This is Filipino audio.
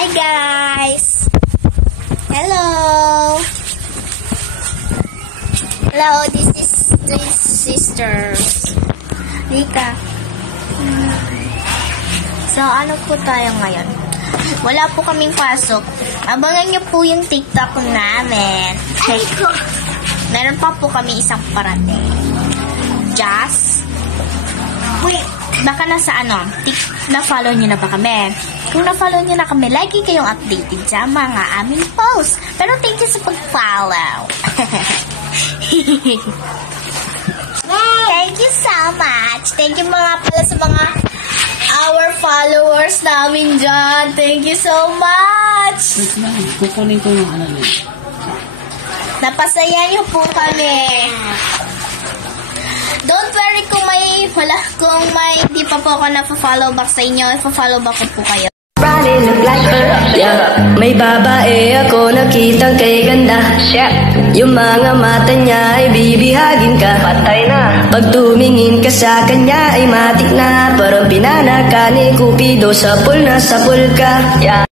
Hi guys! Hello! Hello, this is three sisters. Lika. So, ano po tayo ngayon? Wala po kaming pasok. Abangan nyo po yung TikTok namin. Ay ko! Meron pa po kami isang parating. Just wait, baka nasa na-follow nyo na ba kami? Kung na-follow nyo na kami, lagi kayong updated sa mga aming posts. Pero thank you sa pag-follow. Thank you so much. Thank you mga pala sa mga our followers namin dyan. Thank you so much. Kukunin ko yung niyo. Napasaya niyo po kami. Don't worry kung hindi pa po ako na-follow back sa inyo. I-follow back ko po kayo. Look like her, yeah. May babae ako nakitang kay ganda. Yung mga mata niya ay bibihagin ka. Patay na. Pag tumingin ka sa kanya ay matik na. Parang pinanaka ni Cupido sa pool ka, yeah.